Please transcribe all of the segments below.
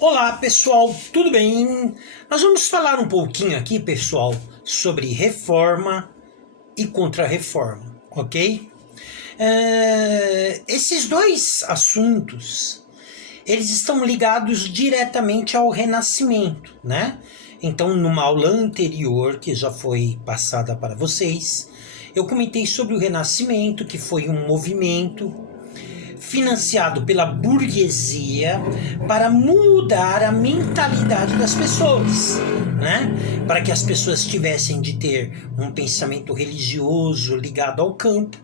Olá pessoal, tudo bem? Nós vamos falar um pouquinho aqui, pessoal, sobre reforma e contra-reforma, ok? Esses dois assuntos, eles estão ligados diretamente ao Renascimento, né? Então, numa aula anterior, que já foi passada para vocês, eu comentei sobre o Renascimento, que foi um movimento financiado pela burguesia para mudar a mentalidade das pessoas, né? Para que as pessoas tivessem de ter um pensamento religioso ligado ao campo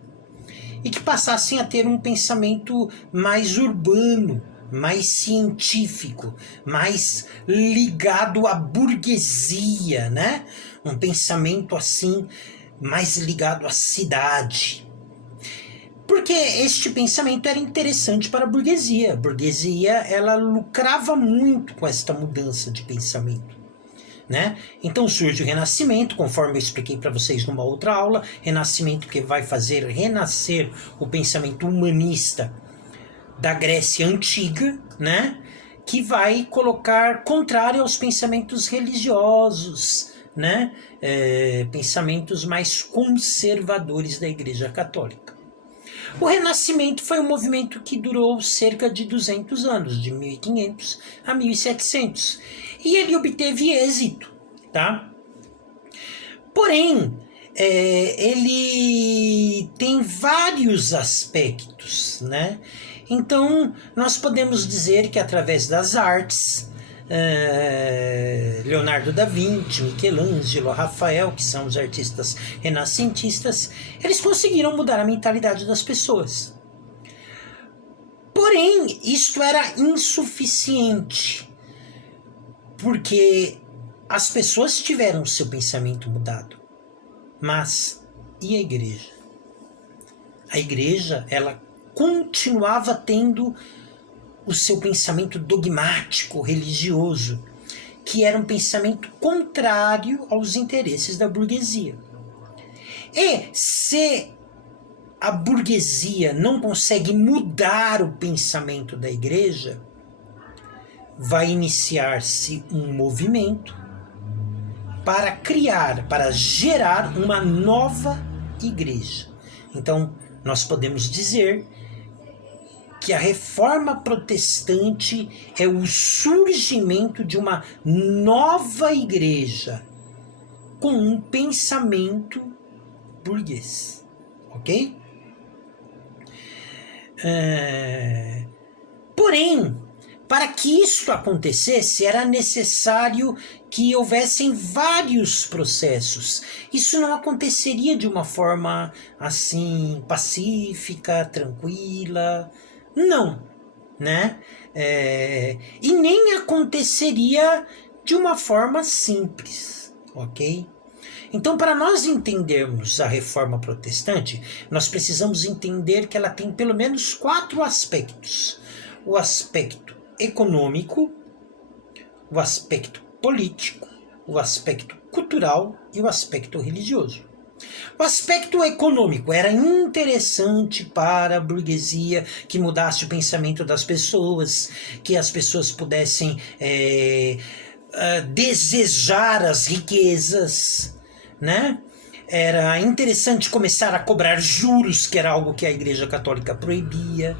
e que passassem a ter um pensamento mais urbano, mais científico, mais ligado à burguesia, né? Um pensamento assim mais ligado à cidade. Porque este pensamento era interessante para a burguesia. A burguesia, ela lucrava muito com esta mudança de pensamento, né? Então surge o Renascimento, conforme eu expliquei para vocês numa outra aula. Renascimento que vai fazer renascer o pensamento humanista da Grécia Antiga, né? Que vai colocar contrário aos pensamentos religiosos, né? Pensamentos mais conservadores da Igreja Católica. O Renascimento foi um movimento que durou cerca de 200 anos, de 1500 a 1700, e ele obteve êxito, tá? Porém, ele tem vários aspectos, né? Então, nós podemos dizer que através das artes, Leonardo da Vinci, Michelangelo, Rafael, que são os artistas renascentistas, eles conseguiram mudar a mentalidade das pessoas. Porém, isto era insuficiente, porque as pessoas tiveram seu pensamento mudado. Mas e a igreja? A igreja, ela continuava tendo o seu pensamento dogmático, religioso, que era um pensamento contrário aos interesses da burguesia. E se a burguesia não consegue mudar o pensamento da igreja, vai iniciar-se um movimento para criar, para gerar uma nova igreja. Então, nós podemos dizer que a reforma protestante é o surgimento de uma nova igreja com um pensamento burguês, ok? Porém, para que isso acontecesse, era necessário que houvessem vários processos. Isso não aconteceria de uma forma assim pacífica, tranquila. Não, né? E nem aconteceria de uma forma simples, ok? Então, para nós entendermos a reforma protestante, nós precisamos entender que ela tem pelo menos 4 aspectos. O aspecto econômico, o aspecto político, o aspecto cultural e o aspecto religioso. O aspecto econômico era interessante para a burguesia que mudasse o pensamento das pessoas, que as pessoas pudessem desejar as riquezas, né? Era interessante começar a cobrar juros, que era algo que a Igreja Católica proibia,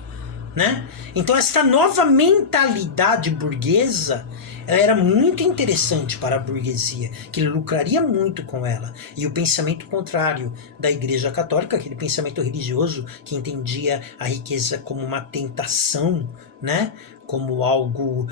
né? Então essa nova mentalidade burguesa, ela era muito interessante para a burguesia, que lucraria muito com ela. E o pensamento contrário da Igreja Católica, aquele pensamento religioso que entendia a riqueza como uma tentação, né? Como algo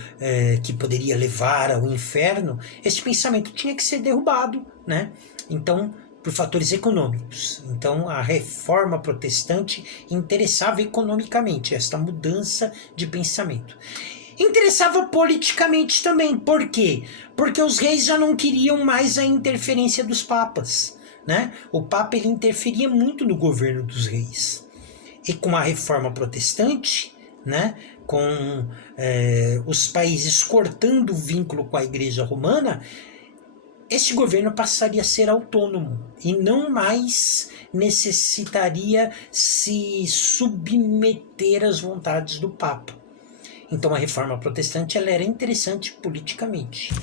que poderia levar ao inferno, esse pensamento tinha que ser derrubado, né? Então, por fatores econômicos. Então, a reforma protestante interessava economicamente esta mudança de pensamento. Interessava politicamente também. Por quê? Porque os reis já não queriam mais a interferência dos papas, né? O papa, ele interferia muito no governo dos reis. E com a reforma protestante, né? Com os países cortando o vínculo com a Igreja Romana, este governo passaria a ser autônomo e não mais necessitaria se submeter às vontades do Papa. Então a reforma protestante ela era interessante politicamente.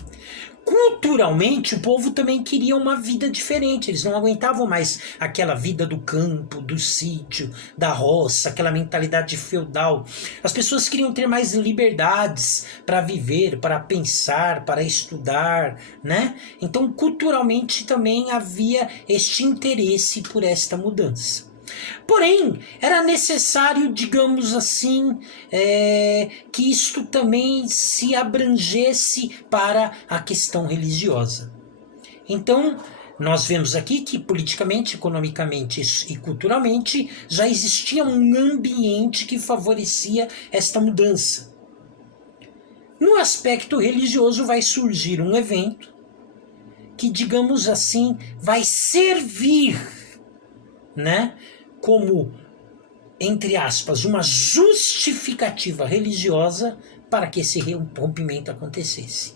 Culturalmente, o povo também queria uma vida diferente. Eles não aguentavam mais aquela vida do campo, do sítio, da roça, aquela mentalidade feudal. As pessoas queriam ter mais liberdades para viver, para pensar, para estudar, né? Então, culturalmente também havia este interesse por esta mudança. Porém, era necessário, digamos assim, que isto também se abrangesse para a questão religiosa. Então, nós vemos aqui que politicamente, economicamente e culturalmente já existia um ambiente que favorecia esta mudança. No aspecto religioso vai surgir um evento que, digamos assim, vai servir, né, como, entre aspas, uma justificativa religiosa para que esse rompimento acontecesse.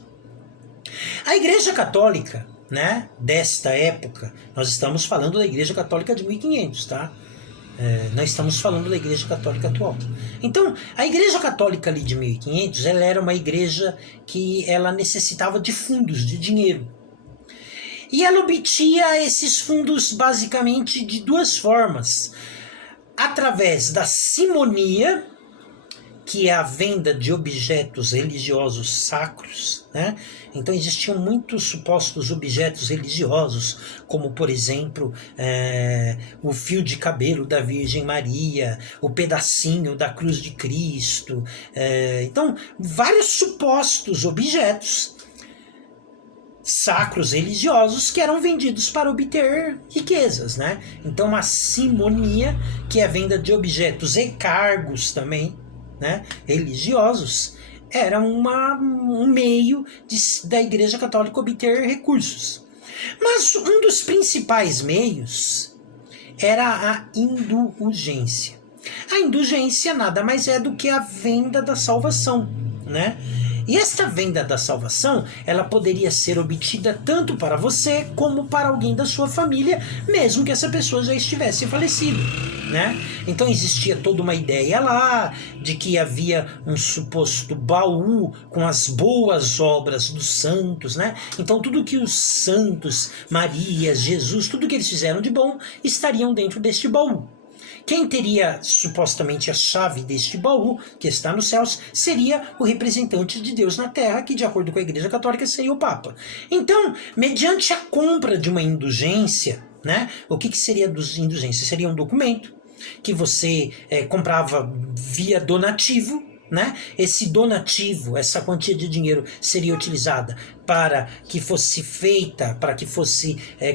A Igreja Católica, né, desta época, nós estamos falando da Igreja Católica de 1500, tá? Não estamos falando da Igreja Católica atual. Então, a Igreja Católica ali de 1500, ela era uma igreja que ela necessitava de fundos, de dinheiro. E ela obtinha esses fundos basicamente de duas formas. Através da simonia, que é a venda de objetos religiosos sacros, né? Então existiam muitos supostos objetos religiosos, como por exemplo o fio de cabelo da Virgem Maria, o pedacinho da cruz de Cristo, então vários supostos objetos sacros religiosos que eram vendidos para obter riquezas, né? Então a simonia, que é a venda de objetos e cargos também, né, religiosos, era um meio da Igreja Católica obter recursos. Mas um dos principais meios era a indulgência. A indulgência nada mais é do que a venda da salvação, né? E esta venda da salvação, ela poderia ser obtida tanto para você como para alguém da sua família, mesmo que essa pessoa já estivesse falecida, né? Então existia toda uma ideia lá de que havia um suposto baú com as boas obras dos santos, né? Então tudo que os santos, Maria, Jesus, tudo que eles fizeram de bom estariam dentro deste baú. Quem teria supostamente a chave deste baú, que está nos céus, seria o representante de Deus na terra, que de acordo com a Igreja Católica seria o Papa. Então, mediante a compra de uma indulgência, né, o que seria indulgência? Seria um documento que você comprava via donativo, né? Esse donativo, essa quantia de dinheiro seria utilizada para que fosse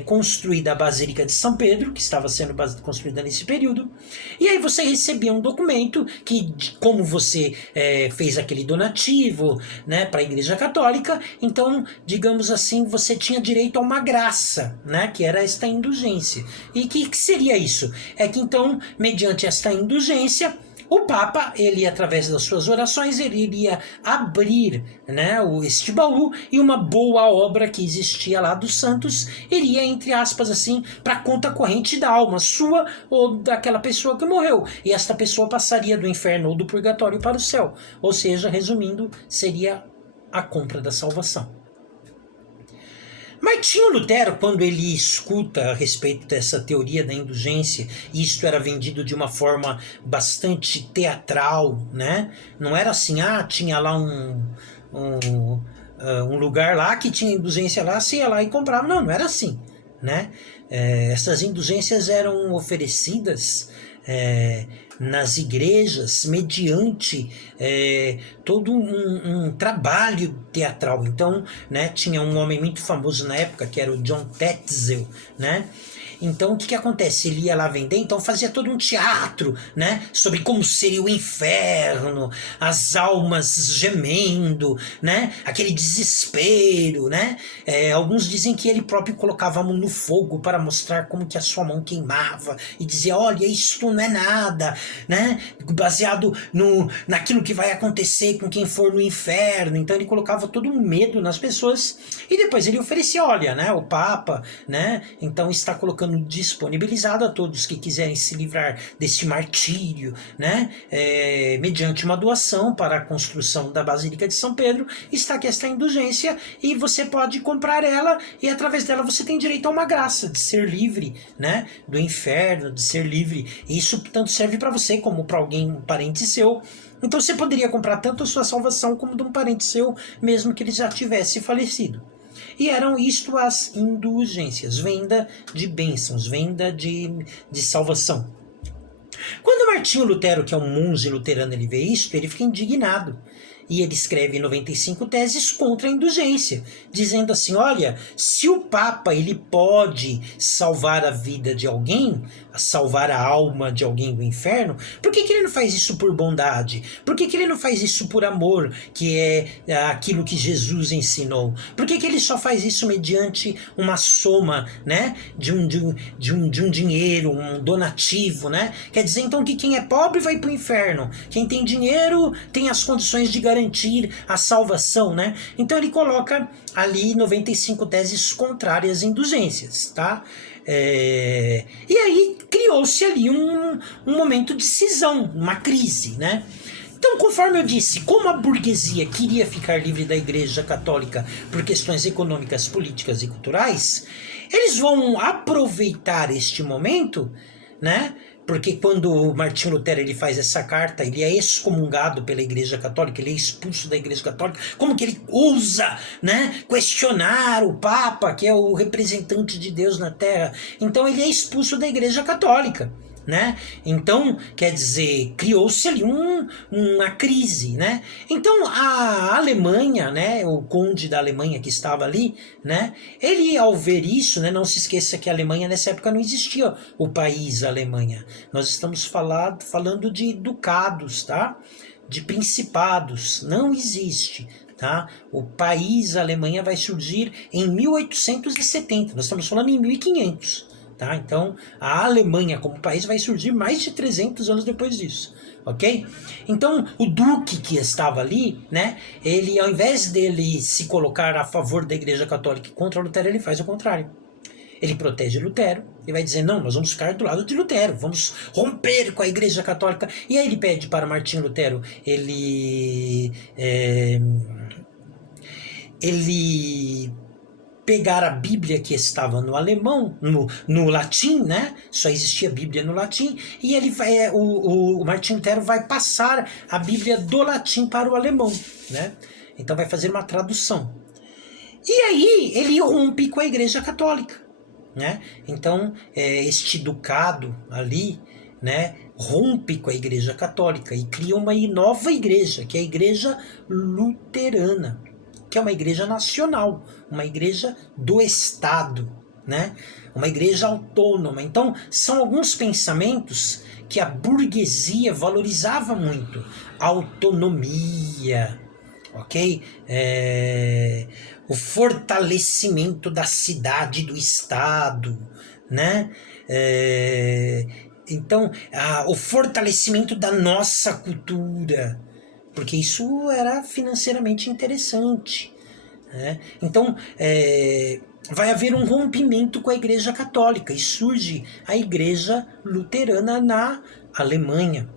construída a Basílica de São Pedro, que estava sendo construída nesse período. E aí você recebia um documento que, como você fez aquele donativo, né, para a Igreja Católica, então, digamos assim, você tinha direito a uma graça, né, que era esta indulgência. E que seria isso? É que então, mediante esta indulgência, o Papa, ele através das suas orações, ele iria abrir, né, este baú, e uma boa obra que existia lá dos santos iria, entre aspas assim, para a conta corrente da alma sua ou daquela pessoa que morreu. E esta pessoa passaria do inferno ou do purgatório para o céu. Ou seja, resumindo, seria a compra da salvação. Martinho Lutero, quando ele escuta a respeito dessa teoria da indulgência, e isto era vendido de uma forma bastante teatral, né? Não era assim, tinha lá um lugar lá que tinha indulgência lá, você ia lá e comprava. Não, não era assim, né? Essas indulgências eram oferecidas nas igrejas mediante todo um trabalho teatral. Então, né, tinha um homem muito famoso na época, que era o John Tetzel, né? Então, o que acontece? Ele ia lá vender, então fazia todo um teatro, né, sobre como seria o inferno, as almas gemendo, né, aquele desespero, né? Alguns dizem que ele próprio colocava a mão no fogo para mostrar como que a sua mão queimava e dizia, olha, isto não é nada, né? Baseado naquilo que vai acontecer com quem for no inferno. Então ele colocava todo um medo nas pessoas e depois ele oferecia, olha, né? O Papa, né? Então está colocando disponibilizado a todos que quiserem se livrar deste martírio, né? Mediante uma doação para a construção da Basílica de São Pedro, está aqui esta indulgência e você pode comprar ela e através dela você tem direito a uma graça de ser livre, né? Do inferno, de ser livre. E isso tanto serve para você como para alguém, um parente seu. Então você poderia comprar tanto a sua salvação como de um parente seu, mesmo que ele já tivesse falecido. E eram isto as indulgências, venda de bênçãos, venda de salvação. Quando Martinho Lutero, que é um monge luterano, ele vê isto, ele fica indignado. E ele escreve 95 teses contra a indulgência, dizendo assim, olha, se o Papa ele pode salvar a vida de alguém, salvar a alma de alguém do inferno, por que ele não faz isso por bondade? Por que ele não faz isso por amor, que é aquilo que Jesus ensinou? Por que ele só faz isso mediante uma soma, né, de um dinheiro, um donativo, né? Quer dizer então que quem é pobre vai para o inferno, quem tem dinheiro tem as condições de garantir a salvação, né? Então ele coloca ali 95 teses contrárias às indulgências, tá? E aí criou-se ali um momento de cisão, uma crise, né? Então, conforme eu disse, como a burguesia queria ficar livre da Igreja Católica por questões econômicas, políticas e culturais, eles vão aproveitar este momento, né? Porque quando o Martinho Lutero ele faz essa carta, ele é excomungado pela Igreja Católica, ele é expulso da Igreja Católica. Como que ele ousa, né, questionar o Papa, que é o representante de Deus na Terra? Então ele é expulso da Igreja Católica, né? Então, quer dizer, criou-se ali uma crise, né? Então, a Alemanha, né, o conde da Alemanha que estava ali, né, ele ao ver isso, né, não se esqueça que a Alemanha nessa época não existia o país Alemanha. Nós estamos falando de ducados, tá? De principados, não existe. Tá? O país Alemanha vai surgir em 1870, nós estamos falando em 1500. Tá? Então, a Alemanha como país vai surgir mais de 300 anos depois disso, ok? Então, o duque que estava ali, né, ele, ao invés dele se colocar a favor da Igreja Católica e contra Lutero, ele faz o contrário. Ele protege Lutero e vai dizer, não, nós vamos ficar do lado de Lutero, vamos romper com a Igreja Católica. E aí ele pede para Martinho Lutero, ele pegar a Bíblia que estava no alemão, no latim, né? Só existia Bíblia no latim, e ele o Martinho Lutero vai passar a Bíblia do latim para o alemão, né? Então vai fazer uma tradução. E aí ele rompe com a Igreja Católica, né? Então este ducado ali, né, rompe com a Igreja Católica e cria uma nova igreja, que é a Igreja Luterana, que é uma igreja nacional, uma igreja do Estado, né? Uma igreja autônoma. Então, são alguns pensamentos que a burguesia valorizava muito. Autonomia, ok? O fortalecimento da cidade, do Estado, né? Então, o fortalecimento da nossa cultura, porque isso era financeiramente interessante, né? Então, vai haver um rompimento com a Igreja Católica e surge a Igreja Luterana na Alemanha.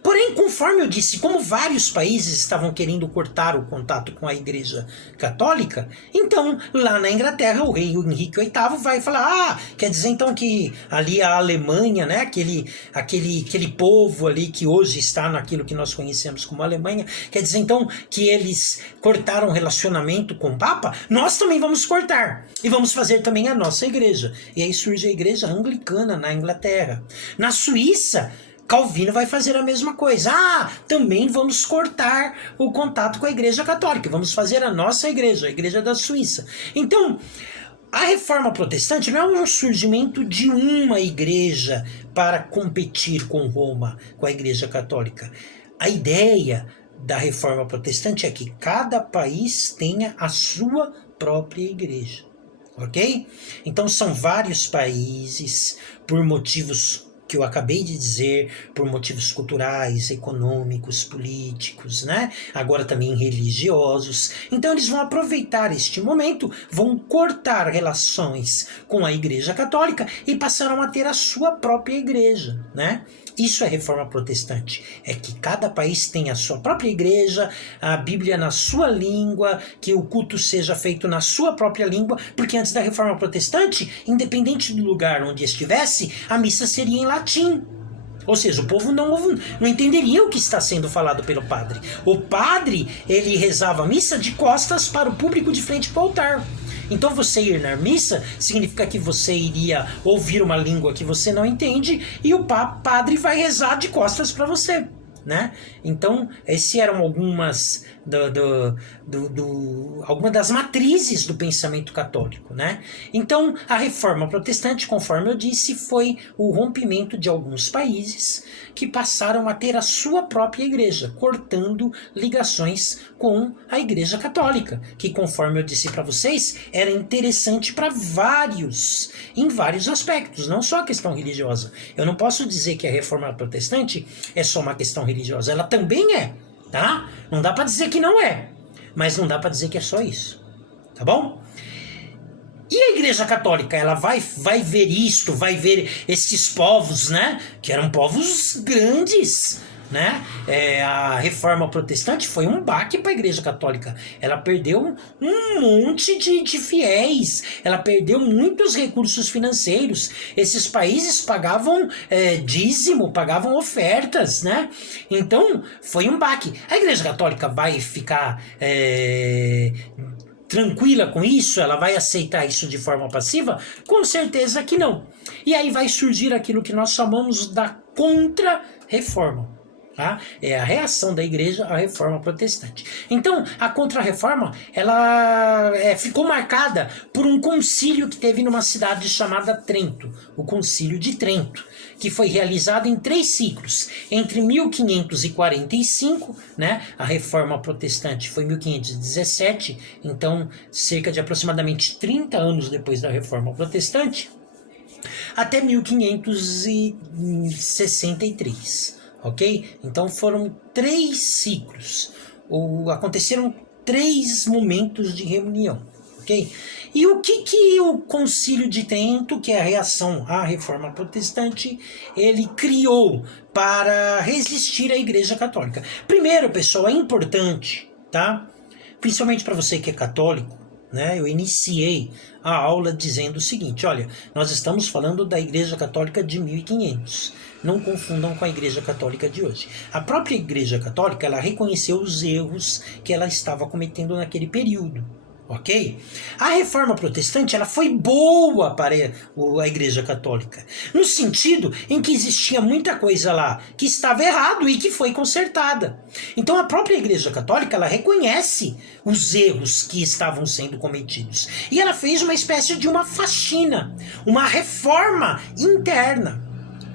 Porém, conforme eu disse, como vários países estavam querendo cortar o contato com a Igreja Católica, então, lá na Inglaterra, o rei Henrique VIII vai falar, quer dizer então que ali a Alemanha, né, aquele povo ali que hoje está naquilo que nós conhecemos como Alemanha, quer dizer então que eles cortaram o relacionamento com o Papa, nós também vamos cortar, e vamos fazer também a nossa igreja. E aí surge a Igreja Anglicana na Inglaterra. Na Suíça, Calvino vai fazer a mesma coisa. Também vamos cortar o contato com a Igreja Católica. Vamos fazer a nossa igreja, a Igreja da Suíça. Então, a Reforma Protestante não é um surgimento de uma igreja para competir com Roma, com a Igreja Católica. A ideia da Reforma Protestante é que cada país tenha a sua própria igreja. Ok? Então, são vários países, por motivos que eu acabei de dizer, por motivos culturais, econômicos, políticos, né? Agora também religiosos. Então eles vão aproveitar este momento, vão cortar relações com a Igreja Católica e passarão a ter a sua própria igreja, né? Isso é reforma protestante. É que cada país tem a sua própria igreja, a Bíblia na sua língua, que o culto seja feito na sua própria língua, porque antes da reforma protestante, independente do lugar onde estivesse, a missa seria em latim. Ou seja, o povo não entenderia o que está sendo falado pelo padre. O padre, ele rezava a missa de costas para o público de frente para o altar. Então você ir na missa significa que você iria ouvir uma língua que você não entende e o padre vai rezar de costas para você, né? Então, essas eram algumas algumas das matrizes do pensamento católico, né? Então, a reforma protestante, conforme eu disse, foi o rompimento de alguns países que passaram a ter a sua própria igreja, cortando ligações com a Igreja Católica, que, conforme eu disse para vocês, era interessante para em vários aspectos, não só a questão religiosa. Eu não posso dizer que a reforma protestante é só uma questão religiosa, ela também é, tá? Não dá para dizer que não é, mas não dá para dizer que é só isso, tá bom? E a Igreja Católica, ela vai ver isto, vai ver esses povos, né? Que eram povos grandes, né? A Reforma Protestante foi um baque para a Igreja Católica. Ela perdeu um monte de fiéis, ela perdeu muitos recursos financeiros. Esses países pagavam dízimo, pagavam ofertas, né? Então, foi um baque. A Igreja Católica vai ficar tranquila com isso? Ela vai aceitar isso de forma passiva? Com certeza que não. E aí vai surgir aquilo que nós chamamos da contra-reforma. Tá? É a reação da igreja à reforma protestante. Então, a contra-reforma, ela ficou marcada por um concílio que teve numa cidade chamada Trento, o Concílio de Trento, que foi realizado em 3 ciclos, entre 1545, né, a reforma protestante foi 1517, então cerca de aproximadamente 30 anos depois da reforma protestante, até 1563. Ok? Então foram 3 ciclos. Aconteceram 3 momentos de reunião. Ok? E o que o Concílio de Trento, que é a reação à Reforma Protestante, ele criou para resistir à Igreja Católica? Primeiro, pessoal, é importante, tá? Principalmente para você que é católico, né? Eu iniciei a aula dizendo o seguinte: olha, nós estamos falando da Igreja Católica de 1500. Não confundam com a Igreja Católica de hoje. A própria Igreja Católica, ela reconheceu os erros que ela estava cometendo naquele período, ok? A Reforma Protestante, ela foi boa para a Igreja Católica, no sentido em que existia muita coisa lá que estava errado e que foi consertada. Então a própria Igreja Católica, ela reconhece os erros que estavam sendo cometidos. E ela fez uma espécie de uma faxina, uma reforma interna.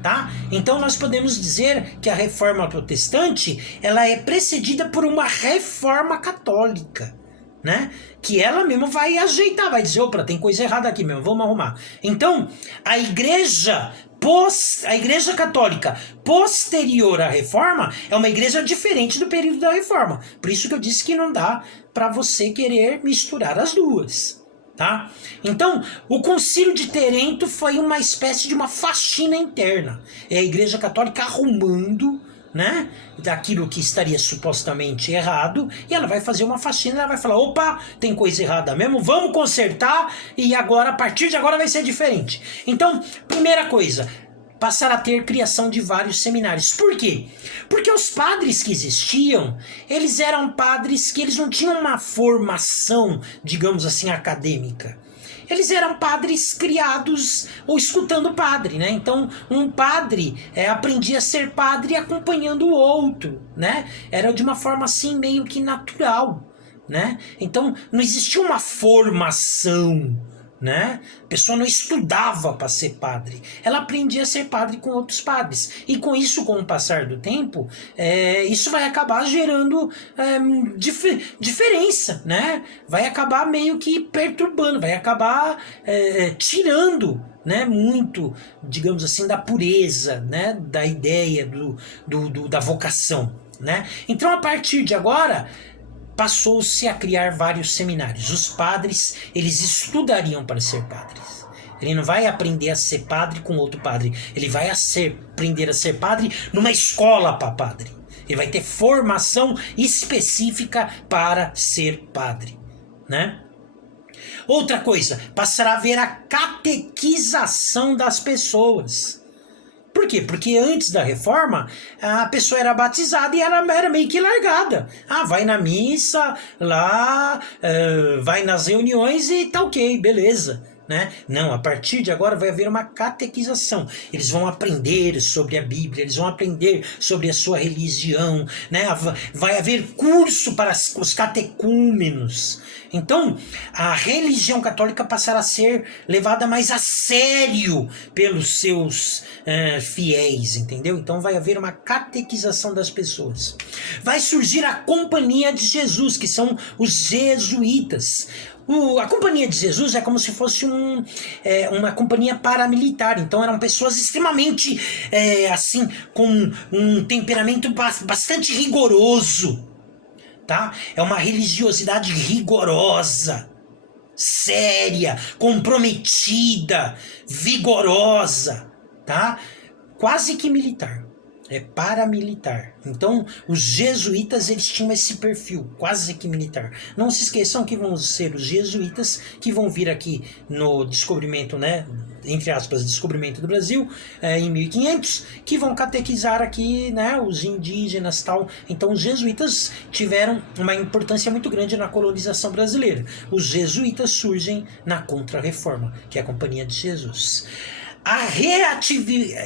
Tá? Então nós podemos dizer que a reforma protestante, ela é precedida por uma reforma católica, né? Que ela mesmo vai ajeitar, vai dizer, opa, tem coisa errada aqui mesmo, vamos arrumar. Então, a igreja católica posterior à reforma é uma igreja diferente do período da reforma. Por isso que eu disse que não dá para você querer misturar as duas. Tá? Então, o Concílio de Trento foi uma espécie de uma faxina interna. É a Igreja Católica arrumando, né, daquilo que estaria supostamente errado, e ela vai fazer uma faxina, ela vai falar, opa, tem coisa errada mesmo, vamos consertar, e agora, a partir de agora vai ser diferente. Então, primeira coisa, passar a ter criação de vários seminários. Por quê? Porque os padres que existiam, eles eram padres que eles não tinham uma formação, digamos assim, acadêmica. Eles eram padres criados ou escutando padre, né? Então, um padre aprendia a ser padre acompanhando o outro, né? Era de uma forma assim meio que natural, né? Então, não existia uma formação, né? A pessoa não estudava para ser padre, ela aprendia a ser padre com outros padres. E com isso, com o passar do tempo, isso vai acabar gerando diferença, né? Vai acabar meio que perturbando, vai acabar tirando, né, muito, digamos assim, da pureza, né, da ideia da vocação, né? Então, a partir de agora, passou-se a criar vários seminários. Os padres, eles estudariam para ser padres. Ele não vai aprender a ser padre com outro padre. Ele vai aprender a ser padre numa escola para padre. Ele vai ter formação específica para ser padre, né? Outra coisa, passará a haver a catequização das pessoas. Por quê? Porque antes da reforma, a pessoa era batizada e ela era meio que largada. Vai na missa, lá, vai nas reuniões e tá ok, beleza. Né? Não, a partir de agora vai haver uma catequização. Eles vão aprender sobre a Bíblia, eles vão aprender sobre a sua religião, né? Vai haver curso para os catecúmenos. Então, a religião católica passará a ser levada mais a sério pelos seus fiéis, entendeu? Então vai haver uma catequização das pessoas. Vai surgir a Companhia de Jesus, que são os jesuítas. A Companhia de Jesus é como se fosse uma companhia paramilitar. Então eram pessoas extremamente, assim, com um temperamento bastante rigoroso, tá? É uma religiosidade rigorosa, séria, comprometida, vigorosa, tá? Quase que militar. É paramilitar. Então, os jesuítas, eles tinham esse perfil, quase que militar. Não se esqueçam que vão ser os jesuítas que vão vir aqui no descobrimento, né, entre aspas, descobrimento do Brasil, em 1500, que vão catequizar aqui, né, os indígenas e tal. Então, os jesuítas tiveram uma importância muito grande na colonização brasileira. Os jesuítas surgem na Contra-Reforma, que é a Companhia de Jesus. A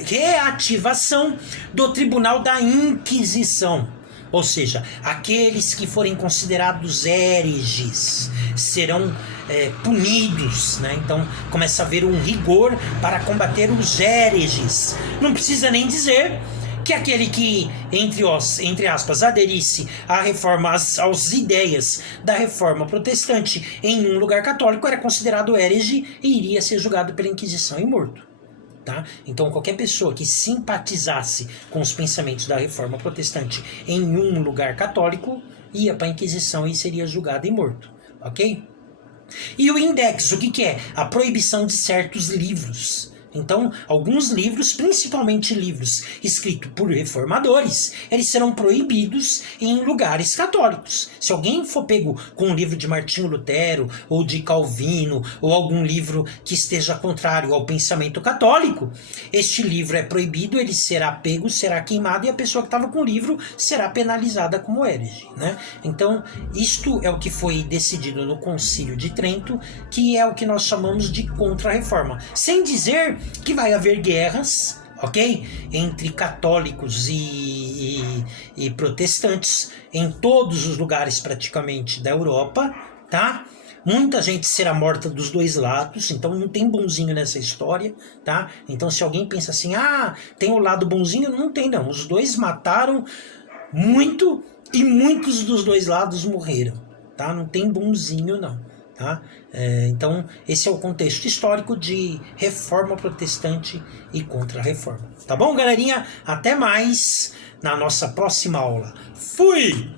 reativação do Tribunal da Inquisição, ou seja, aqueles que forem considerados hereges serão punidos, né? Então começa a haver um rigor para combater os hereges. Não precisa nem dizer que aquele que, entre aspas, aderisse à reforma, às ideias da reforma protestante em um lugar católico era considerado herege e iria ser julgado pela Inquisição e morto. Tá? Então, qualquer pessoa que simpatizasse com os pensamentos da reforma protestante em um lugar católico ia para a Inquisição e seria julgado e morto. Ok? E o index, o que é? A proibição de certos livros. Então, alguns livros, principalmente livros escritos por reformadores, eles serão proibidos em lugares católicos. Se alguém for pego com um livro de Martinho Lutero, ou de Calvino, ou algum livro que esteja contrário ao pensamento católico, este livro é proibido, ele será pego, será queimado, e a pessoa que estava com o livro será penalizada como herege, né? Então, isto é o que foi decidido no Concílio de Trento, que é o que nós chamamos de Contra-Reforma. Sem dizer que vai haver guerras, ok? Entre católicos e protestantes em todos os lugares praticamente da Europa, tá? Muita gente será morta dos dois lados, então não tem bonzinho nessa história, tá? Então se alguém pensa assim, tem o lado bonzinho, não tem não. Os dois mataram muito e muitos dos dois lados morreram, tá? Não tem bonzinho não. Tá? Então, esse é o contexto histórico de reforma protestante e contra-reforma. Tá bom, galerinha? Até mais na nossa próxima aula. Fui!